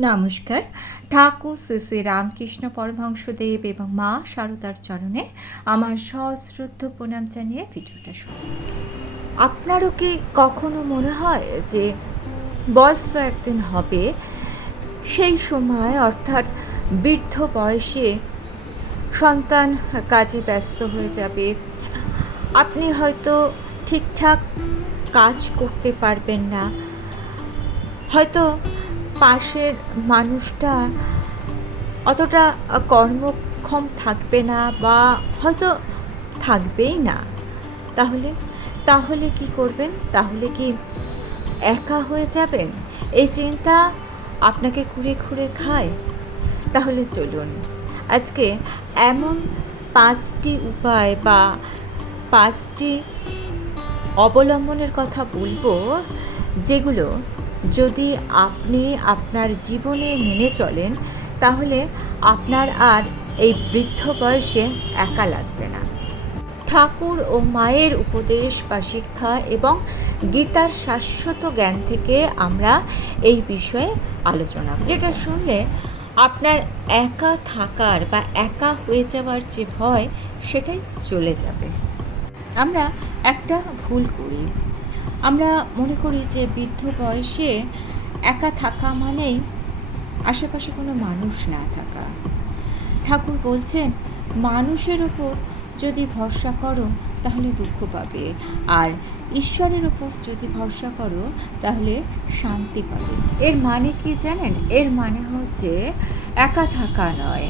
নমস্কার। ঠাকুর শ্রী শ্রী রামকৃষ্ণ পরমহংসদেব এবং মা শারদার চরণে আমার সশ্রদ্ধ প্রণাম জানিয়ে ভিডিওটা শুরু করছি। আপনারও কি কখনো মনে হয় যে বয়স তো একদিন হবে, সেই সময় অর্থাৎ বৃদ্ধ বয়সে সন্তান কাজে ব্যস্ত হয়ে যাবে, আপনি হয়তো ঠিকঠাক কাজ করতে পারবেন না, হয়তো পাশের মানুষটা অতটা কর্মক্ষম থাকবে না বা হয়তো থাকবেই না, তাহলে কি করবেন? তাহলে কি একা হয়ে যাবেন? এই চিন্তা আপনাকে ঘুরে ঘুরে খায়? তাহলে চলুন আজকে এমন 5টি উপায় বা 5টি অবলম্বনের কথা বলবো, যেগুলো যদি আপনি আপনার জীবনে মেনে চলেন তাহলে আপনার আর এই বৃদ্ধ বয়সে একা লাগবে না। ঠাকুর ও মায়ের উপদেশ বা শিক্ষা এবং গীতার শাশ্বত জ্ঞান থেকে আমরা এই বিষয়ে আলোচনা, যেটা শুনলে আপনার একা থাকার বা একা হয়ে যাওয়ার যে ভয়, সেটাই চলে যাবে। আমরা একটা ভুল করি, আমরা মনে করি যে বৃদ্ধ বয়সে একা থাকা মানেই আশেপাশে কোনো মানুষ না থাকা। ঠাকুর বলছেন, মানুষের ওপর যদি ভরসা করো তাহলে দুঃখ পাবে, আর ঈশ্বরের ওপর যদি ভরসা করো তাহলে শান্তি পাবে। এর মানে কি জানেন? এর মানে হচ্ছে একা থাকা নয়,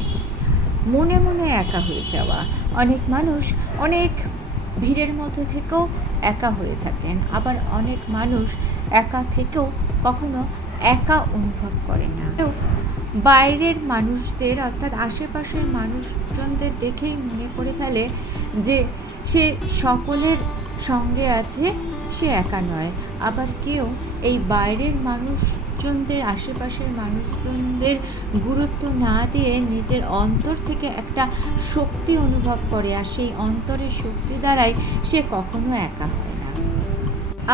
মনে মনে একা হয়ে যাওয়া। অনেক মানুষ অনেক ভিড়ের মধ্যে থেকেও একা হয়ে থাকেন, আবার অনেক মানুষ একা থেকেও কখনো একা অনুভব করে না। বাইরের মানুষদের অর্থাৎ আশেপাশের মানুষজনদের দেখেই মনে করে ফেলে যে সে সকলের সঙ্গে আছে, সে একা নয়। আবার কেউ এই বাইরের মানুষজনদের, আশেপাশের মানুষজনদের গুরুত্ব না দিয়ে নিজের অন্তর থেকে একটা শক্তি অনুভব করে, আর সেই অন্তরের শক্তি দ্বারাই সে কখনো একা হয় না।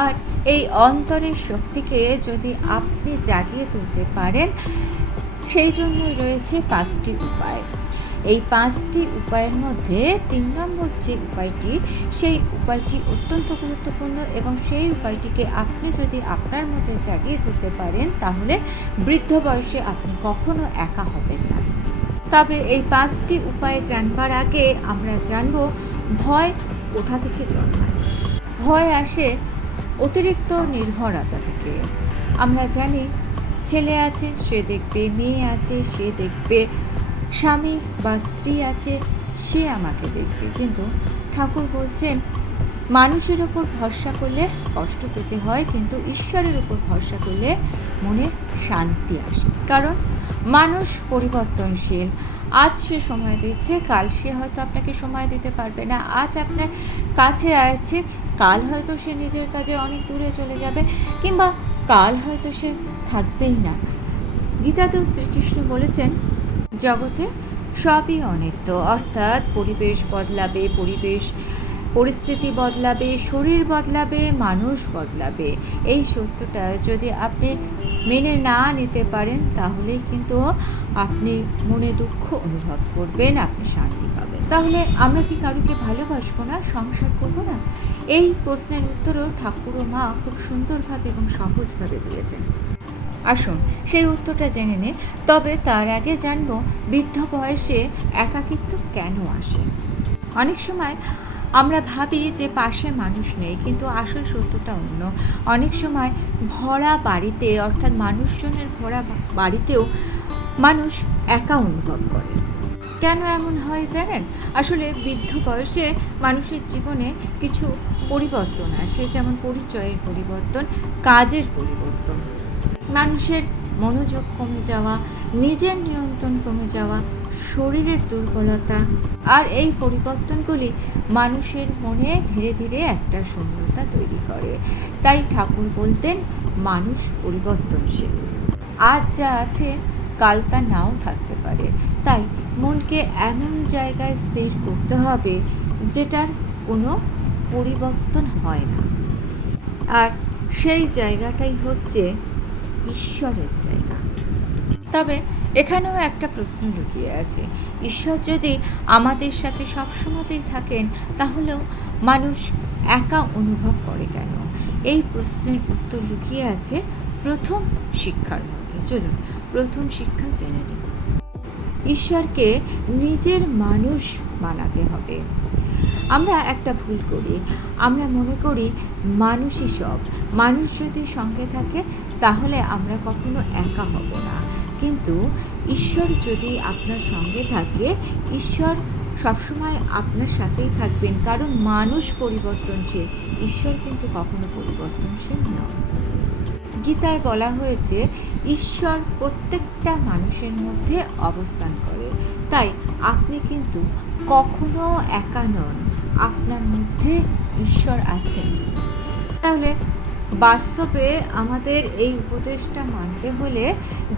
আর এই অন্তরের শক্তিকে যদি আপনি জাগিয়ে তুলতে পারেন, সেই জন্যই রয়েছে 5টি উপায়। এই 5টি উপায়ের মধ্যে 3 নম্বর যে উপায়টি, সেই উপায়টি অত্যন্ত গুরুত্বপূর্ণ, এবং সেই উপায়টিকে আপনি যদি আপনার মধ্যে জাগিয়ে তুলতে পারেন তাহলে বৃদ্ধ বয়সে আপনি কখনো একা হবেন না। তবে এই 5টি উপায় জানবার আগে আমরা জানব ভয় কোথা থেকে জন্মায়। ভয় আসে অতিরিক্ত নির্ভরতা থেকে। আমরা জানি ছেলে আছে সে দেখবে, মেয়ে আছে সে দেখবে, স্বামী বা স্ত্রী আছে সে আমাকে দেখবে। কিন্তু ঠাকুর বলছেন, মানুষের ওপর ভরসা করলে কষ্ট পেতে হয়, কিন্তু ঈশ্বরের ওপর ভরসা করলে মনে শান্তি আসে। কারণ মানুষ পরিবর্তনশীল। আজ সে সময় দিচ্ছে, কাল সে হয়তো আপনাকে সময় দিতে পারবে না। আজ আপনার কাছে আছে, কাল হয়তো সে নিজের কাজে অনেক দূরে চলে যাবে, কিংবা কাল হয়তো সে থাকবেই না। গীতাতেও শ্রীকৃষ্ণ বলেছেন, জগতে সবই অনিত্য, অর্থাৎ পরিবেশ বদলাবে, পরিস্থিতি বদলাবে, শরীর বদলাবে, মানুষ বদলাবে। এই সত্যটা যদি আপনি মেনে না নিতে পারেন তাহলে কিন্তু আপনি মনে দুঃখ অনুভব করবেন, আপনি শান্তি পাবেন। তাহলে আমরা কি কারুকে ভালোবাসবো না, সংসার করবো না? এই প্রশ্নের উত্তরও ঠাকুর ও মা খুব সুন্দরভাবে এবং সহজভাবে দিয়েছেন। আসুন সেই উত্তরটা জেনে নে। তবে তার আগে জানবো বৃদ্ধ বয়সে একাকিত্ব কেন আসে। অনেক সময় আমরা ভাবি যে পাশে মানুষ নেই, কিন্তু আসল সত্যটা অন্য। অনেক সময় ভরা বাড়িতে, অর্থাৎ মানুষজনের ভরা বাড়িতেও মানুষ একা অনুভব করে। কেন এমন হয় জানেন? আসলে বৃদ্ধ বয়সে মানুষের জীবনে কিছু পরিবর্তন আসে, যেমন পরিচয়ের পরিবর্তন, কাজের পরিবর্তন, মানুষের মনোযোগ কমে যাওয়া, নিজের নিয়ন্ত্রণ কমে যাওয়া, শরীরের দুর্বলতা। আর এই পরিবর্তনগুলি মানুষের মনে ধীরে ধীরে একটা শূন্যতা তৈরি করে। তাই ঠাকুর বলতেন, মানুষ পরিবর্তনশীল। আজ যা আছে কাল তা নাও থাকতে পারে। তাই মনকে এমন জায়গায় স্থির করতে হবে যেটার কোনো পরিবর্তন হয় না, আর সেই জায়গাটাই হচ্ছে ঈশ্বরের জায়গা। তবে এখানেও একটা প্রশ্ন লুকিয়ে আছে, ঈশ্বর যদি আমাদের সাথে সবসময়তেই থাকেন তাহলেও মানুষ একা অনুভব করে কেন? এই প্রশ্নের উত্তর লুকিয়ে আছে প্রথম শিক্ষার মধ্যে। চলুন প্রথম শিক্ষা জেনে নিই। ঈশ্বরকে নিজের মানুষ বানাতে হবে। আমরা একটা ভুল করি, আমরা মনে করি মানুষই সব, মানুষ যদি সঙ্গে থাকে তাহলে আমরা কখনো একা হব না। কিন্তু ঈশ্বর যদি আপনার সঙ্গে থাকে, ঈশ্বর সবসময় আপনার সাথেই থাকবেন, কারণ মানুষ পরিবর্তনশীল, ঈশ্বর কিন্তু কখনো পরিবর্তনশীল নয়। গীতায় বলা হয়েছে ঈশ্বর প্রত্যেকটা মানুষের মধ্যে অবস্থান করে, তাই আপনি কিন্তু কখনো একা নন, আপনার মধ্যে ঈশ্বর আছেন। তাহলে বাস্তবে আমাদের এই উপদেশটা মানতে হলে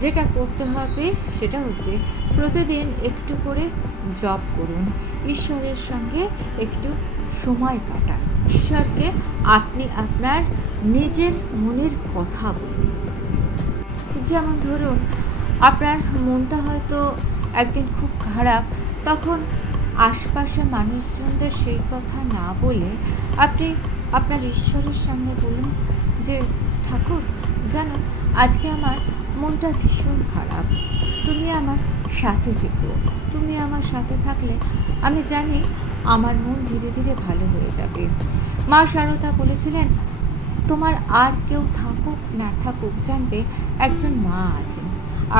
যেটা করতে হবে সেটা হচ্ছে প্রতিদিন একটু করে জপ করুন, ঈশ্বরের সঙ্গে একটু সময় কাটান, ঈশ্বরকে আপনি আপনার নিজের মনের কথা বলুন। যেমন ধরুন আপনার মনটা হয়তো একদিন খুব খারাপ, তখন আশপাশে মানুষজনদের সেই কথা না বলে আপনি আপনার ঈশ্বরের সামনে বলুন যে ঠাকুর, জানো আজকে আমার মনটা ভীষণ খারাপ, তুমি আমার সাথে থেকো, তুমি আমার সাথে থাকলে আমি জানি আমার মন ধীরে ধীরে ভালো হয়ে যাবে। মা সারদা বলেছিলেন, তোমার আর কেউ থাকুক না থাকুক, জানবে একজন মা আছেন।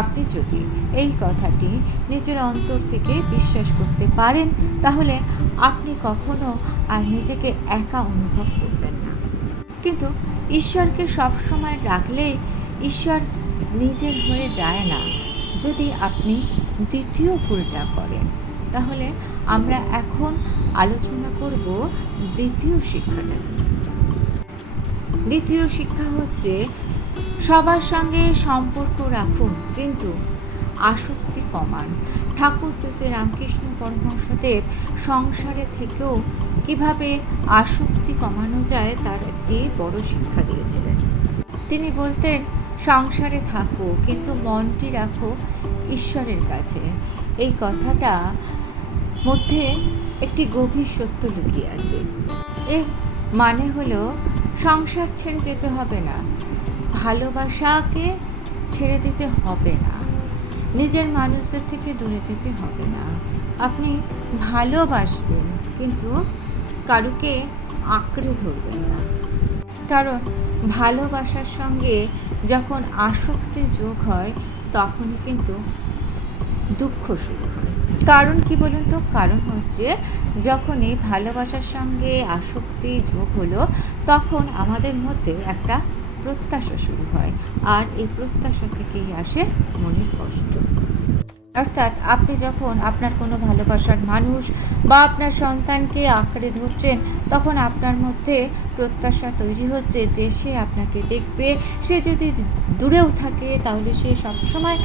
আপনি যদি এই কথাটি নিজের অন্তর থেকে বিশ্বাস করতে পারেন তাহলে আপনি কখনো আর নিজেকে একা অনুভব করবেন না। কিন্তু ঈশ্বরকে সবসময় রাখলেই ঈশ্বর নিজের হয়ে যায় না। যদি আপনি দ্বিতীয় ভুলটা করেন, তাহলে আমরা এখন আলোচনা করব দ্বিতীয় শিক্ষাটা। দ্বিতীয় শিক্ষা হচ্ছে সবার সঙ্গে সম্পর্ক রাখুন কিন্তু আসক্তি কমান। ঠাকুর শ্রী শ্রী রামকৃষ্ণ পরমহংসদেব সংসারে থেকেও কিভাবে আসক্তি কমানো যায় তার একটি বড় শিক্ষা দিয়েছিলেন। তিনি বলতেন, সংসারে থাকো কিন্তু মনটি রাখো ঈশ্বরের কাছে। এই কথাটা মধ্যে একটি গভীর সত্য লুকিয়ে আছে। এর মানে হলো সংসার ছেড়ে যেতে হবে না, ভালোবাসাকে ছেড়ে দিতে হবে না, নিজের মানুষদের থেকে দূরে যেতে হবে না। আপনি ভালোবাসবেন কিন্তু কারুকে আঁকড়ে ধরবেন না, কারণ ভালোবাসার সঙ্গে যখন আসক্তি যোগ হয় তখনই কিন্তু দুঃখ শুরু হয়। কারণ কি বলুন তো? কারণ হচ্ছে যখনই ভালোবাসার সঙ্গে আসক্তি যোগ হলো তখন আমাদের মধ্যে একটা প্রত্যাশা শুরু হয়, আর এই প্রত্যাশা থেকেই আসে মনের কষ্ট। অর্থাৎ আপনি যখন আপনার কোনো ভালোবাসার মানুষ বা আপনার সন্তানকে আঁকড়ে ধরছেন তখন আপনার মধ্যে প্রত্যাশা তৈরি হচ্ছে যে সে আপনাকে দেখবে, সে যদি দূরেও থাকে তাহলে সে সবসময়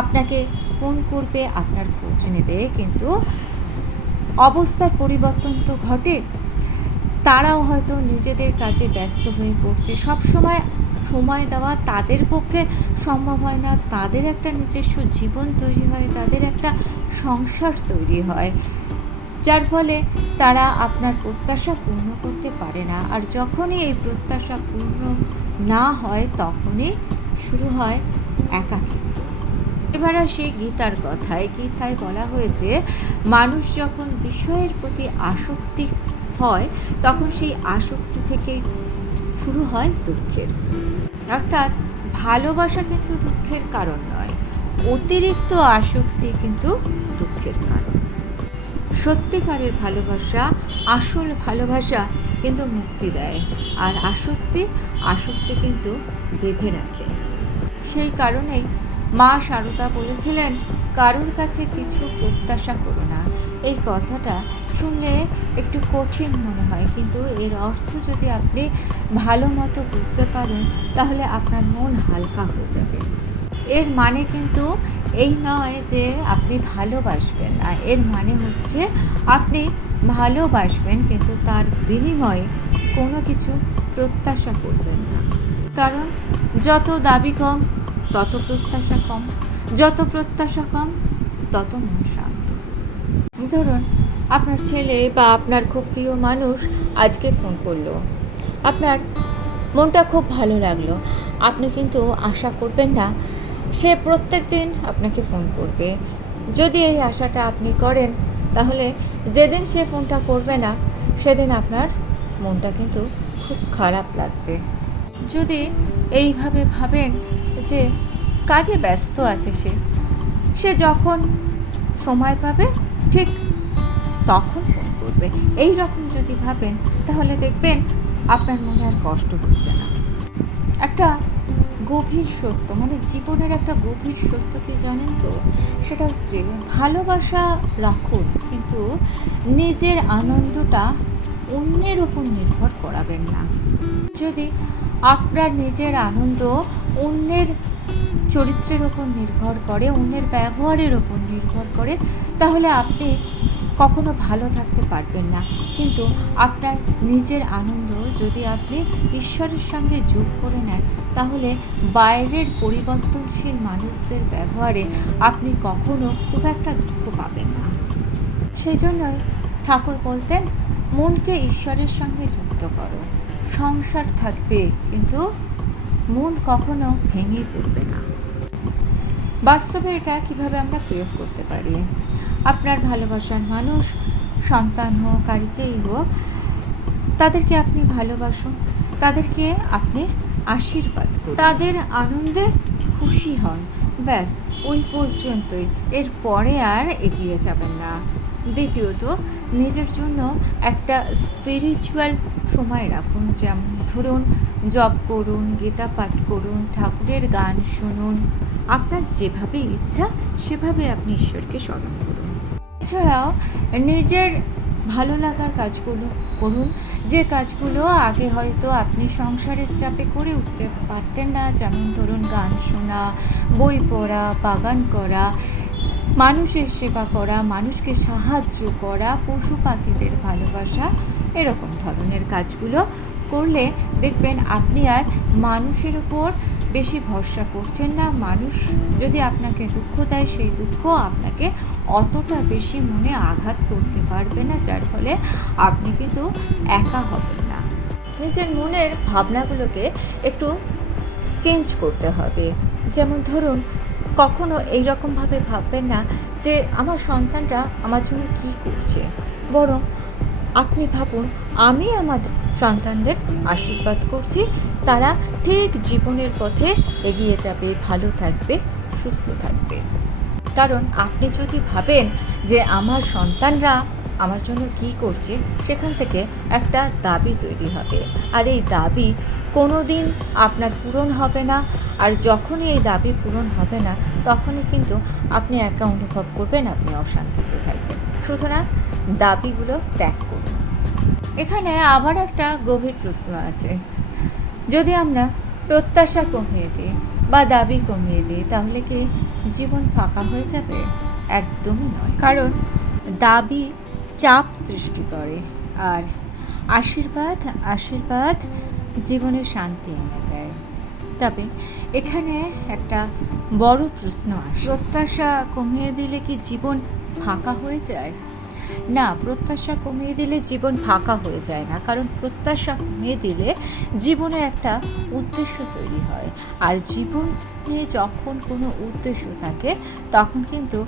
আপনাকে ফোন করবে, আপনার খোঁজ নেবে। কিন্তু অবস্থার পরিবর্তন তো ঘটে, তারাও হয়তো নিজেদের কাজে ব্যস্ত হয়ে পড়ছে, সবসময় সময় দেওয়া তাদের পক্ষে সম্ভব হয় না, তাদের একটা নিজস্ব জীবন তৈরি হয়, তাদের একটা সংসার তৈরি হয়, যার ফলে তারা আপনার প্রত্যাশা পূর্ণ করতে পারে না। আর যখনই এই প্রত্যাশা পূর্ণ না হয় তখনই শুরু হয় একাকিত্ব। এবার আসি গীতার কথায়। গীতায় বলা হয়েছে মানুষ যখন বিষয়ের প্রতি আসক্তি হয় তখন সেই আসক্তি থেকেই শুরু হয় দুঃখের। অর্থাৎ ভালোবাসা কিন্তু দুঃখের কারণ নয়, অতিরিক্ত আসক্তি কিন্তু দুঃখের কারণ। সত্যিকারের ভালোবাসা, আসল ভালোবাসা কিন্তু মুক্তি দেয়, আর আসক্তি কিন্তু বেঁধে রাখে। সেই কারণেই মা সারদা বলেছিলেন, কারোর কাছে কিছু প্রত্যাশা করো না। এই কথাটা শুনলে একটু কঠিন মনে হয়, কিন্তু এর অর্থ যদি আপনি ভালো মতো বুঝতে পারেন তাহলে আপনার মন হালকা হয়ে যাবে। এর মানে কিন্তু এই নয় যে আপনি ভালোবাসবেন না, এর মানে হচ্ছে আপনি ভালোবাসবেন কিন্তু তার বিনিময়ে কোনো কিছু প্রত্যাশা করবেন না। কারণ যত দাবি কম তত প্রত্যাশা কম, যত প্রত্যাশা কম তত মন শান্ত। ধরুন আপনার ছেলে বা আপনার খুব প্রিয় মানুষ আজকে ফোন করলো, আপনার মনটা খুব ভালো লাগলো, আপনি কিন্তু আশা করবেন না সে প্রত্যেক দিন আপনাকে ফোন করবে। যদি এই আশাটা আপনি করেন তাহলে যেদিন সে ফোনটা করবে না সেদিন আপনার মনটা কিন্তু খুব খারাপ লাগবে। যদি এইভাবে ভাবেন যে কাজে ব্যস্ত আছে সে যখন সময় পাবে ঠিক তখন ফোন করবে, এই রকম যদি ভাবেন তাহলে দেখবেন আপনার মনে আর কষ্ট হচ্ছে না। একটা গভীর সত্য, মানে জীবনের একটা গভীর সত্য কি জানেন তো, সেটা হচ্ছে ভালোবাসা রাখুন কিন্তু নিজের আনন্দটা অন্যের ওপর নির্ভর করাবেন না। যদি আপনার নিজের আনন্দ অন্যের চরিত্রের ওপর নির্ভর করে, অন্যের ব্যবহারের ওপর নির্ভর করে, তাহলে আপনি কখনো ভালো থাকতে পারবেন না। কিন্তু আপনার নিজের আনন্দ যদি আপনি ঈশ্বরের সঙ্গে যোগ করে নেন তাহলে বাইরের পরিবর্তনশীল মানুষদের ব্যবহারে আপনি কখনো খুব একটা দুঃখ পাবেন না। সেই জন্যই ঠাকুর বলতেন, মনকে ঈশ্বরের সঙ্গে যুক্ত করো, সংসার থাকবে কিন্তু মন কখনো ভেঙে পড়বে না। বাস্তবে এটা কিভাবে আমরা প্রয়োগ করতে পারি? আপনার ভালোবাসার মানুষ, সন্তান হোক আর যেই হোক, তাদেরকে আপনি ভালোবাসুন, তাদেরকে আপনি আশীর্বাদ করুন, তাদের আনন্দে খুশি হন, ব্যাস ওই পর্যন্তই, এর পরে আর এগিয়ে যাবেন না। দ্বিতীয়ত, নিজের জন্য একটা স্পিরিচুয়াল সময় রাখুন, যেমন ধরুন জপ করুন, গীতা পাঠ করুন, ঠাকুরের গান শুনুন, আপনার যেভাবে ইচ্ছা সেভাবে আপনি ঈশ্বরকে স্মরণ করুন। এছাড়াও নিজের ভালো লাগার কাজগুলো করুন, যে কাজগুলো আগে হয়তো আপনি সংসারের চাপে করে উঠতে পারতেন না, যেমন ধরুন গান শোনা, বই পড়া, বাগান করা, মানুষের সেবা করা, মানুষকে সাহায্য করা, পশু পাখিদের ভালোবাসা, এরকম ধরনের কাজগুলো করলে দেখবেন আপনি আর মানুষের উপর বেশি ভরসা করছেন না। মানুষ যদি আপনাকে দুঃখ দেয় সেই দুঃখ আপনাকে অতটা বেশি মনে আঘাত করতে পারবে না, যার ফলে আপনি কিন্তু একা হবেন না। নিজের মনের ভাবনাগুলোকে একটু চেঞ্জ করতে হবে। যেমন ধরুন কখনো এইরকমভাবে ভাববেন না যে আমার সন্তানরা আমার জন্য কী করছে, বরং আপনি ভাবুন আমি আমার সন্তানদের আশীর্বাদ করছি, তারা ঠিক জীবনের পথে এগিয়ে যাবে, ভালো থাকবে, সুস্থ থাকবে। কারণ আপনি যদি ভাবেন যে আমার সন্তানরা আমার জন্য কী করছে, সেখান থেকে একটা দাবি তৈরি হবে, আর এই দাবি কোনো দিন আপনার পূরণ হবে না। আর যখনই এই দাবি পূরণ হবে না তখনই কিন্তু আপনি একা অনুভব করবেন, আপনি অশান্তিতে থাকবেন। সুতরাং দাবিগুলো ত্যাগ করুন। এখানে আবার একটা গভীর প্রশ্ন আছে, যদি আমরা প্রত্যাশা কমিয়ে দিই বা দাবি কমিয়ে দিই তাহলে কি জীবন ফাঁকা হয়ে যাবে? একদমই নয়, কারণ দাবি চাপ সৃষ্টি করে আর আশীর্বাদ জীবনের শান্তি এনে দেয়। তবে এখানে একটা বড় প্রশ্ন আসে, প্রত্যাশা কমিয়ে দিলে কি জীবন ফাঁকা হয়ে যায়? না, প্রত্যাশা কমিয়ে দিলে জীবন ফাঁকা হয়ে যায় না, কারণ প্রত্যাশা কমিয়ে দিলে জীবনে একটা উদ্দেশ্য তৈরি হয়, আর জীবনে যখন কোনো উদ্দেশ্য থাকে তখন কিন্তু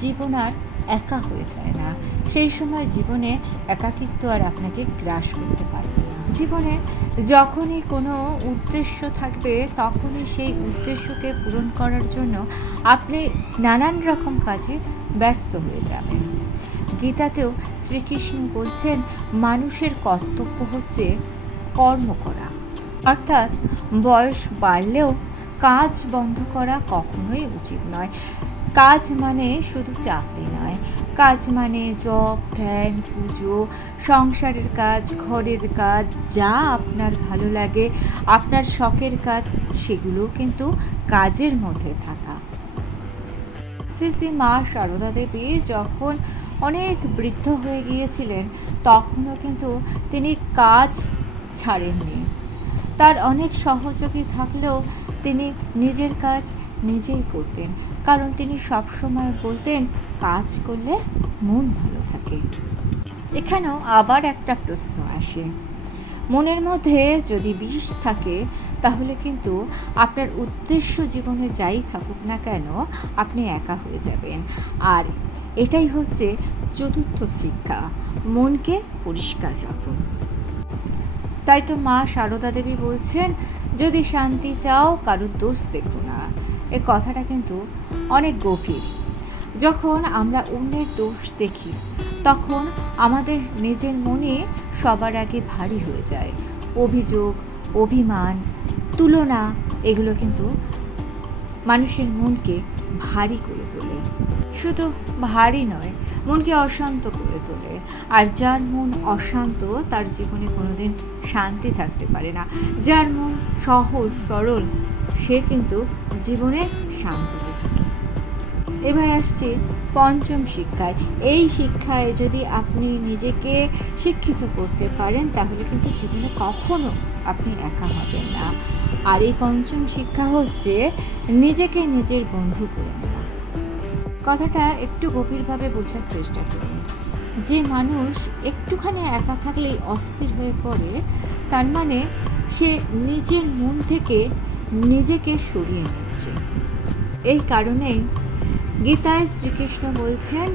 জীবন আর একা হয়ে যায় না। সেই সময় জীবনে একাকিত্ব আর আপনাকে গ্রাস করতে পারবে না। জীবনে যখনই কোনো উদ্দেশ্য থাকবে তখনই সেই উদ্দেশ্যকে পূরণ করার জন্য আপনি নানান রকম কাজে ব্যস্ত হয়ে যাবেন। গীতাতেও শ্রীকৃষ্ণ বলছেন মানুষের কর্তব্য হচ্ছে কর্ম করা, অর্থাৎ বয়স বাড়লেও কাজ বন্ধ করা কখনোই উচিত নয়। কাজ মানে শুধু চাকরি নয়, কাজ মানে জপ, ধ্যান, পুজো, সংসারের কাজ, ঘরের কাজ, যা আপনার ভালো লাগে, আপনার শখের কাজ, সেগুলো কিন্তু কাজের মধ্যে থাকা। শ্রী মা সারদা দেবী যখন অনেক বৃদ্ধ হয়ে গিয়েছিলেন তখনও কিন্তু তিনি কাজ ছাড়েননি। তার অনেক সহযোগী থাকলেও তিনি নিজের কাজ নিজেই করতেন, কারণ তিনি সবসময় বলতেন কাজ করলে মন ভালো থাকে। এখানেও আবার একটা প্রশ্ন আসে, মনের মধ্যে যদি বিষ থাকে তাহলে কিন্তু আপনার উদ্দেশ্য জীবনে যাই থাকুক না কেন আপনি একা হয়ে যাবেন। আর এটাই হচ্ছে চতুর্থ শিক্ষা, মনকে পরিষ্কার রাখুন। তাই তো মা সারদা দেবী বলছেন, যদি শান্তি চাও কারোর দোষ দেখো না। এ কথাটা কিন্তু অনেক গভীর। যখন আমরা অন্যের দোষ দেখি তখন আমাদের নিজের মনে সবার আগে ভারী হয়ে যায় অভিযোগ, অভিমান, তুলনা। এগুলো কিন্তু মানুষের মনকে ভারী করে তোলে। শুধু ভারী নয়, মনকে অশান্ত করে তোলে। আর যার মন অশান্ত তার জীবনে কোনোদিন শান্তি থাকতে পারে না। যার মন সহজ সরল সে কিন্তু জীবনে শান্তিতে থাকে। এবার আসছি পঞ্চম শিক্ষায়। এই শিক্ষায় যদি আপনি নিজেকে শিক্ষিত করতে পারেন তাহলে কিন্তু জীবনে কখনো আপনি একা হবেন না। আর এই পঞ্চম শিক্ষা হচ্ছে নিজেকে নিজের বন্ধু করে নেওয়া। কথাটা একটু গভীরভাবে বোঝার চেষ্টা করুন। যে মানুষ একটুখানি একা থাকলেই অস্থির হয়ে পড়ে, তার মানে সে নিজের মন থেকে নিজেকে সরিয়ে নিচ্ছে। এই কারণেই গীতায় শ্রীকৃষ্ণ বলছেন,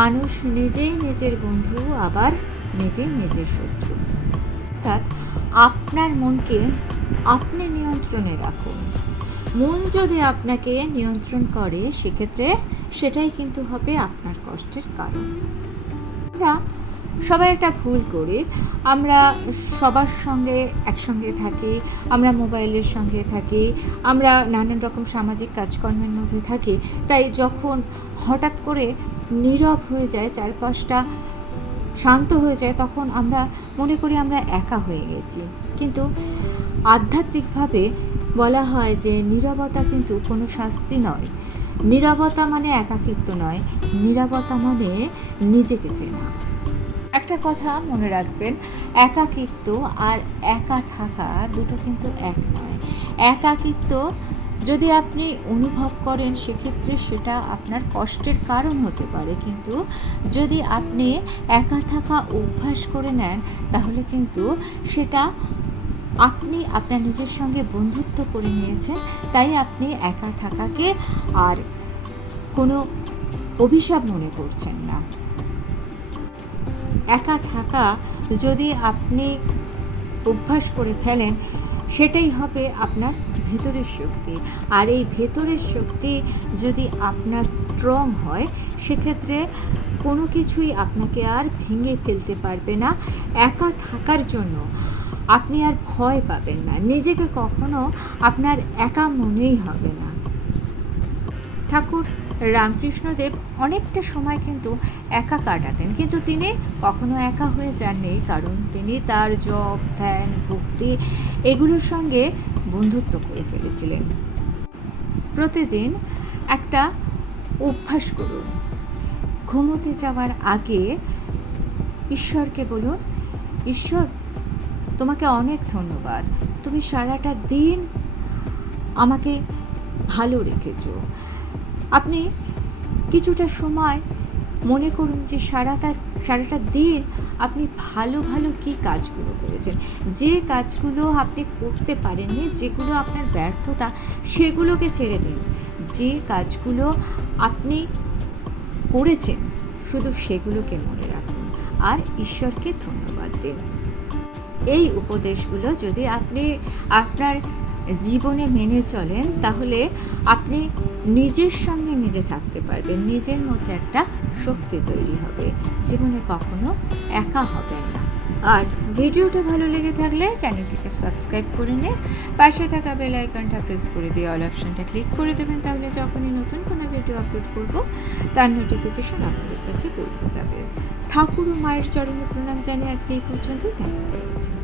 মানুষ নিজেই নিজের বন্ধু, আবার নিজেই নিজের শত্রু। অর্থাৎ আপনার মনকে আপনি নিয়ন্ত্রণে রাখুন। মন যদি আপনাকে নিয়ন্ত্রণ করে সেক্ষেত্রে সেটাই কিন্তু হবে আপনার কষ্টের কারণ। আমরা সবাই একটা ভুল করি, আমরা সবার সঙ্গে একসঙ্গে থাকি, আমরা মোবাইলের সঙ্গে থাকি, আমরা নানান রকম সামাজিক কাজকর্মের মধ্যে থাকি। তাই যখন হঠাৎ করে নীরব হয়ে যায়, চারপাশটা শান্ত হয়ে যায়, তখন আমরা মনে করি আমরা একা হয়ে গেছি। কিন্তু আধ্যাত্মিকভাবে বলা হয় যে নীরবতা কিন্তু কোনো শাস্তি নয়। নীরবতা মানে একাকিত্ব নয়, নীরবতা মানে নিজেকে চেনা। একটা কথা মনে রাখবেন, একাকিত্ব আর একা থাকা দুটো কিন্তু এক নয়। একাকিত্ব যদি আপনি অনুভব করেন সেক্ষেত্রে সেটা আপনার কষ্টের কারণ হতে পারে, কিন্তু যদি আপনি একা থাকা অভ্যাস করে নেন তাহলে কিন্তু সেটা আপনি আপনার নিজের সঙ্গে বন্ধুত্ব করে নিয়েছেন। তাই আপনি একা থাকাকে আর কোনো অভিশাপ মনে করছেন না। একা থাকা যদি আপনি অভ্যাস করে ফেলেন সেটাই হবে আপনার ভেতরের শক্তি। আর এই ভেতরের শক্তি যদি আপনার স্ট্রং হয় সেক্ষেত্রে কোনো কিছুই আপনাকে আর ভেঙে ফেলতে পারবে না। একা থাকার জন্য আপনি আর ভয় পাবেন না, নিজেকে কখনো আপনার একা মনেই হবে না। ঠাকুর রামকৃষ্ণদেব অনেকটা সময় কিন্তু একা কাটাতেন, কিন্তু তিনি কখনো একা হয়ে যাননি, কারণ তিনি তার জপ, ধ্যান, ভক্তি এগুলোর সঙ্গে বন্ধুত্ব করে ফেলেছিলেন। প্রতিদিন একটা অভ্যাস করুন, ঘুমোতে যাওয়ার আগে ঈশ্বরকে বলুন, ঈশ্বর তোমাকে অনেক ধন্যবাদ, তুমি সারাটা দিন আমাকে ভালো রেখেছো। আপনি কিছুটা সময় মনে করুন যে সারাটা দিন আপনি ভালো ভালো কী কাজগুলো করেছেন, যে কাজগুলো আপনি করতে পারেননি, যেগুলো আপনার ব্যর্থতা, সেগুলোকে ছেড়ে দিন। যে কাজগুলো আপনি করেছেন শুধু সেগুলোকে মনে রাখুন আর ঈশ্বরকে ধন্যবাদ দিন। এই উপদেশগুলো যদি আপনি আপনার জীবনে মেনে চলেন তাহলে আপনি নিজের সঙ্গে নিজে থাকতে পারবেন, নিজের মধ্যে একটা শক্তি তৈরি হবে, জীবনে কখনো একা হবেন না। আর ভিডিওটা ভালো লেগে থাকলে চ্যানেলটিকে সাবস্ক্রাইব করে নিয়ে পাশে থাকা বেল আইকনটা প্রেস করে দিয়ে অল অপশনটা ক্লিক করে দেবেন, তাহলে যখনই নতুন কোনো ভিডিও আপলোড করব তার নোটিফিকেশন আপনাদের কাছে পৌঁছে যাবে। ঠাকুর ও মায়ের চরণে প্রণাম জানিয়ে আজকে এই পর্যন্তই। Thanks for watching.